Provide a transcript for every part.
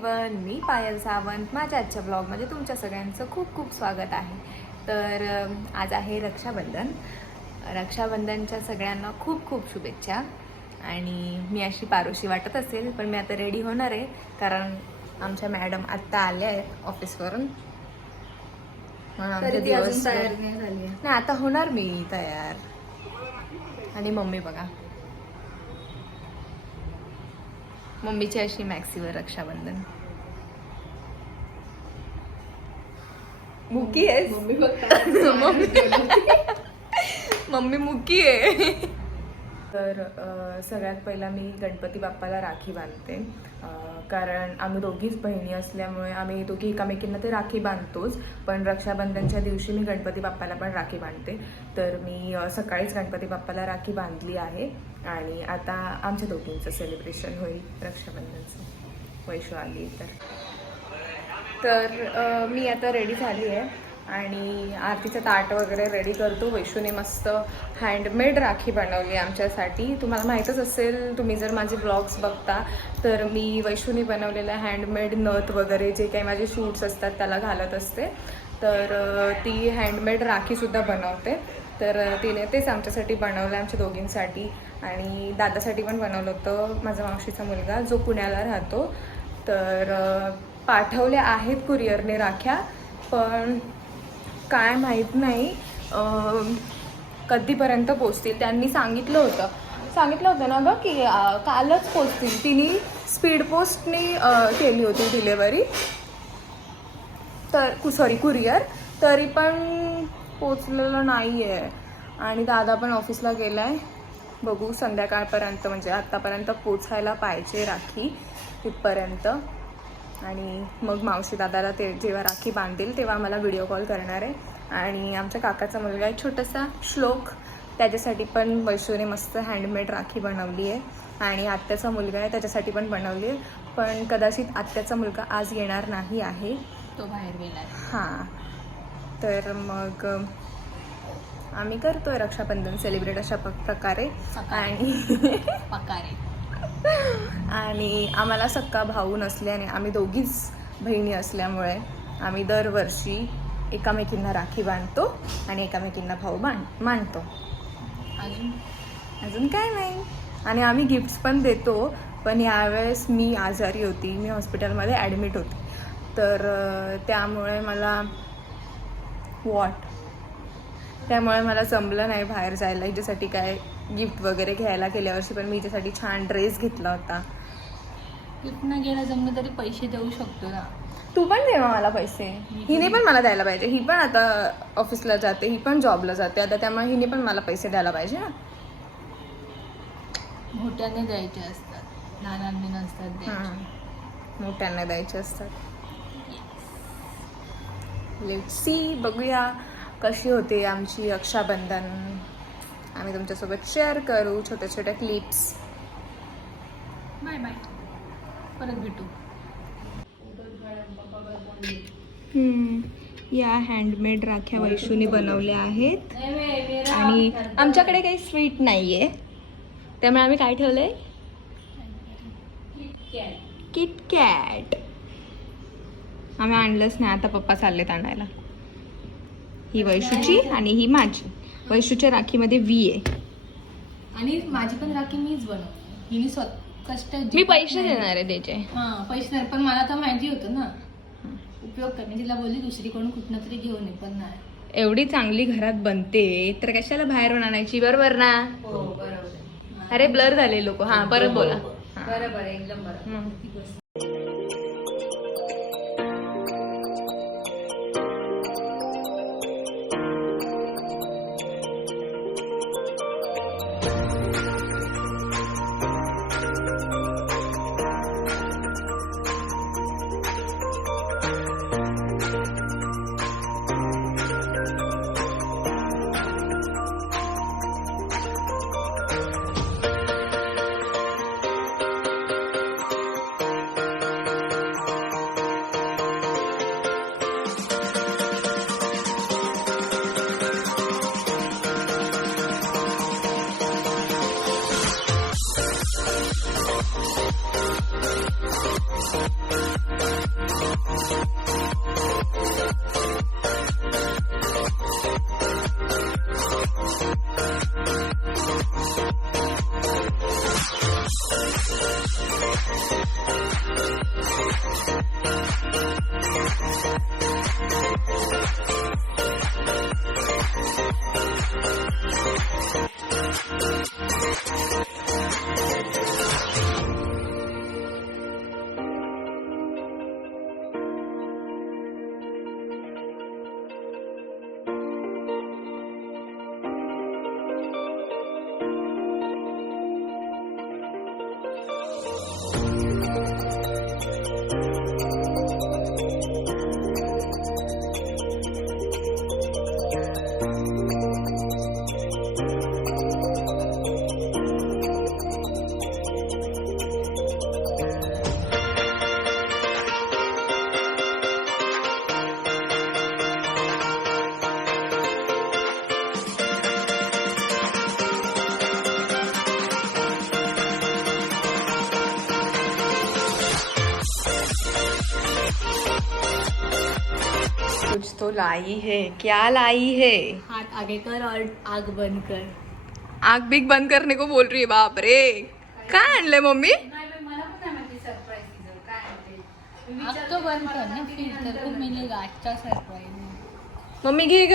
Everyone, मी पायल सावंत. माझ्या आजच्या ब्लॉगमध्ये तुमच्या सगळ्यांचं खूप खूप स्वागत आहे. तर आज आहे रक्षाबंधन. रक्षाबंधनच्या सगळ्यांना खूप खूप शुभेच्छा. आणि मी अशी पारोशी वाटत असेल, पण मी आता रेडी होणार आहे, कारण आमच्या मॅडम आत्ता आल्या आहेत ऑफिसवरून. दिवस तयार नाही झाली नाही, आता होणार मी तयार. आणि मम्मी बघा, मम्मीची अशी मॅक्सीवर रक्षाबंधन. मुकी आहे मम्मी मुकी आहे. तर सगळ्यात पहिला मी गणपती बाप्पाला राखी बांधते, कारण आम्ही दोघीच बहिणी असल्यामुळे आम्ही दोघी एकामेकींना ते राखी बांधतोच. पण रक्षाबंधनच्या दिवशी मी गणपती बाप्पाला पण राखी बांधते. तर मी सकाळीच गणपती बाप्पाला राखी बांधली आहे आणि आता आमच्या दोघींचं सेलिब्रेशन होईल रक्षाबंधनचं. वैशू आली तर मी आता रेडी झाली आहे आणि आरतीचं ताट वगैरे रेडी करतो. वैशूने मस्त हँडमेड राखी बनवली आमच्यासाठी. तुम्हाला माहीतच असेल, तुम्ही जर माझे ब्लॉग्स बघता तर मी वैशूने बनवलेलं हँडमेड नथ वगैरे जे काही माझे शूट्स असतात त्याला घालत असते. तर ती हँडमेड राखीसुद्धा बनवते. तर तिने तेच आमच्यासाठी बनवलं, आमच्या दोघींसाठी. आणि दादासाठी पण बनवलं होतं, माझा मावशीचा मुलगा जो पुण्याला राहतो. तर पाठवल्या आहेत कुरिअरने राख्या, पण काय माहीत नाही कधीपर्यंत पोचतील. त्यांनी सांगितलं होतं ना गं की कालच पोचतील. तिने स्पीड पोस्टने केली होती डिलेवरी, तर कुरिअर, तरी पण पोचलेलं नाही आहे. आणि दादा पण ऑफिसला गेला आहे. बघू संध्याकाळपर्यंत, म्हणजे आत्तापर्यंत पोचायला पाहिजे राखी तिथपर्यंत. आणि मग मावशी दादाला ते जेव्हा राखी बांधेल तेव्हा आम्हाला व्हिडिओ कॉल करणार आहे. आणि आमच्या काकाचा मुलगा आहे छोटासा श्लोक, त्याच्यासाठी पण वैशूने मस्त हँडमेड राखी बनवली आहे. आणि आत्याचा मुलगा आहे, त्याच्यासाठी पण बनवली आहे. पण कदाचित आत्याचा मुलगा आज येणार नाही आहे, तो बाहेर गेला. हां, तर मग आम्ही करतोय रक्षाबंधन सेलिब्रेट अशा प्रकारे. आणि आम्हाला सक्का भाऊ नसल्याने, आम्ही दोघीच बहिणी असल्यामुळे आम्ही दरवर्षी एकामेकींना राखी बांधतो आणि एकामेकींना भाऊ मांडतो. अजून काय नाही. आणि आम्ही गिफ्ट्स पण देतो. पण यावेळेस मी आजारी होती, मी हॉस्पिटलमध्ये ॲडमिट होती. तर त्यामुळे मला जमलं नाही बाहेर जायला हिच्यासाठी काय गिफ्ट वगैरे घ्यायला. गेल्या वर्षी पण मी हिच्यासाठी छान ड्रेस घेतला होता. गिफ्ट न घ्यायला जमलं तरी पैसे देऊ शकतो ना. तू पण दे मला पैसे. हिने पण मला द्यायला पाहिजे. ही पण आता ऑफिसला जाते, ही पण जॉबला जाते आता, त्यामुळे हिने पण मला पैसे द्यायला पाहिजे ना. मोठ्याने द्यायचे असतात, लहानांनी नसतात द्यायचे. मोठ्यांना द्यायचे असतात. लेट्स सी, बघूया कशी होते आमची रक्षाबंधन. आम्ही तुमच्यासोबत शेअर करू छोट्या छोट्या क्लिप्स. बाय बाय, परत भेटू. या हँडमेड राख्या वैशूने बनवल्या आहेत. आणि आमच्याकडे काही स्वीट नाही आहे, त्यामुळे आम्ही काय ठेवलं आहे, किटकॅट. आम्ही आणलंच नाही, आता पप्पा चाललेत आणायला. ही वैशूची आणि ही माझी. वैशूच्या राखीमध्ये V आहे आणि माझी पण राखी मीच बनवली. हिने कष्ट, मी पैसे देणार आहे त्याचे. हां, पैसे नाही, पण मला तर माहिती होतं ना उपयोग करणे. तिला बोलली दुसरीकडून कुठनं तरी घेऊन ये, पण नाही. एवढी चांगली घरात बनते तर कशाला बाहेरून आणायची, बरोबर ना? हो बरोबर. अरे ब्लर झाले लोक. हां, परत बोला. बरोबर, एकदम बरोबर. कुछ तो लाई है, क्या लाई है? हाथ आगे कर और आग बंद कर. आग बिग बंद करने को बोल रही है. बाप रे, काय आणलंय मम्मी? आग तो बंद कर ना, फिर तेरे को मिलेगा अच्छा सरप्राईज. मम्मी घे ग.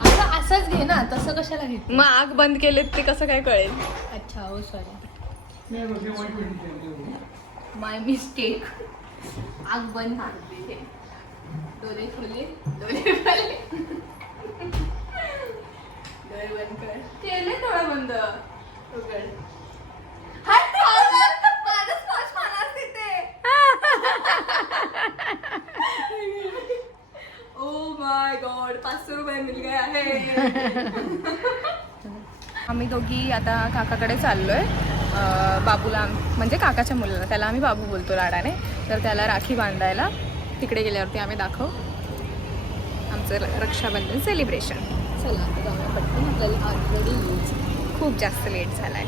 आता असंच घे ना, तसं कशाला घेते? मग आग बंद केलेत ते कसं काय कळेल? अच्छा हो सॉरी, माय मिस्टेक. आग बंद करते थे. डोळे खोले, डोळे खोले. डोळे बंद कर. केले थोडं बंद. उघड. माझं स्कॉच मारणार तिथे. ओ माय गॉड, 500 रुपये मिल गए आहे. आम्ही दोघी आता काकाकडे चाललोय. बाबूला म्हणजे काकाच्या मुलाला, त्याला आम्ही बाबू बोलतो लाडाने, तर त्याला राखी बांधायला तिकडे गेल्यावरती आम्ही दाखवू आमचं रक्षाबंधन सेलिब्रेशन. चला आता जाऊया पटकन, आपल्याला ऑलरेडी खूप जास्त लेट झालाय.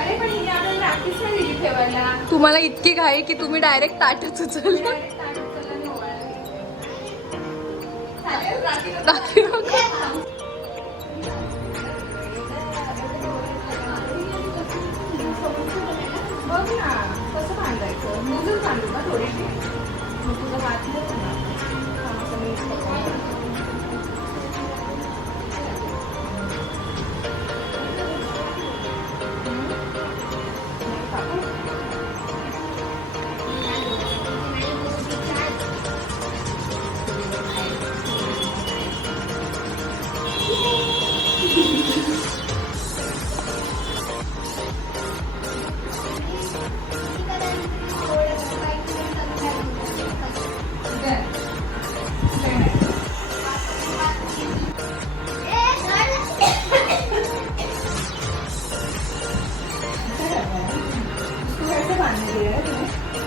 अरे पण हिने आपल्याला राखीच नाही दिली ठेवायला. तुम्हाला इतकी घाई की तुम्ही डायरेक्ट ताटच उचललं. राखी नको. बघ ना कसं बांधायचं, मुजून बांधू ना थोडीशी. मग तुझा हात नको ना. असं नीट पकडून.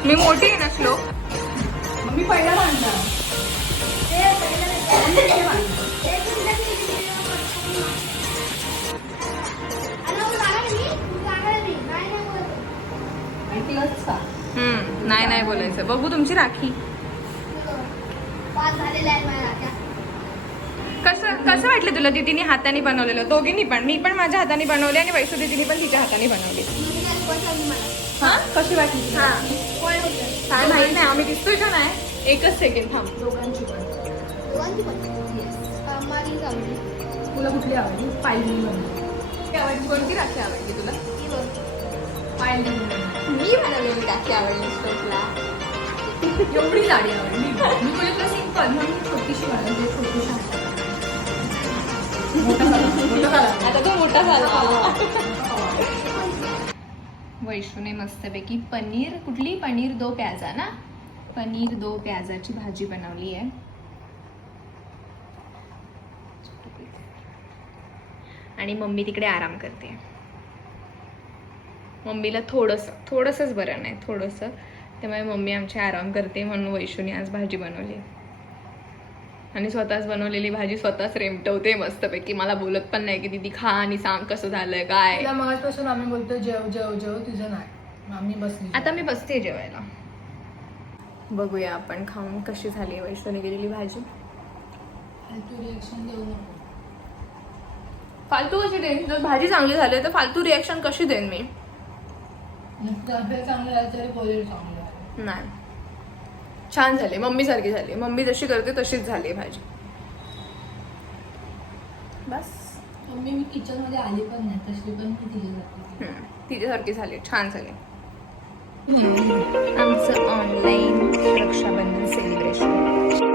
मी मोठी आहे ना श्लोक. मी पहिला बांधला. नाही नाही बोलायचं. बघू तुमची राखी. कसं कसं वाटलं तुला दीदीने हाताने बनवलेलं? दोघींनी पण, मी पण माझ्या हाताने बनवली आणि वैशू दीदीने पण तिच्या हाताने बनवली. हा कशी वाटली? हा काय माहित नाही, आम्ही दिसतोय का नाही. एकच सेकंड थांब. दोघांची पण. तुला कुठली आवडली? पायली आवडली. कोणती राखी आवडली तुला? पायली. मी बनवलेली राखी आवडली श्लोकला. एवढी जाडी आवडली. मी बोलत सिंपल म्हणून छोटीशी बनवली. छोटीशी आता तो मोठा झाला. वैशूने मस्तपैकी पनीर, कुठली पनीर दो प्याजा ना, पनीर दो प्याजाची भाजी बनवली आहे. आणि मम्मी तिकडे आराम करते. मम्मीला थोडंसंच बरं नाही, थोडंसं, त्यामुळे मम्मी आमची आराम करते म्हणून वैशूने आज भाजी बनवली. आणि स्वतःच बनवलेली भाजी स्वतःच रेमटवते मस्तपैकी. मला बोलत पण नाही की दीदी खा आणि सांग कसं झालंय काय. मगाचपासून आम्ही बोलतो जेव जेव जेव, तुझं नाही. आम्ही बसली. आता मी बसते जेवायला. बघूया आपण खाऊन कशी झाली वैशूने केलेली भाजी. तू रिएक्शन देऊ नको. फालतू कशी देईन? जर भाजी चांगली झाली तर फालतू रिॲक्शन कशी देईन मी? चांगलं आहे तरी बोलेल चांगलं आहे. नाही, छान झाली, मम्मी सारखी झाली. मम्मी जशी करते तशीच झाली भाजी. बस मम्मी मी किचन मध्ये आली पण नाही तशी पण मी तिला जाते. तिच्यासारखी झाली, छान झाली. आमचं ऑनलाईन रक्षाबंधन सेलिब्रेशन.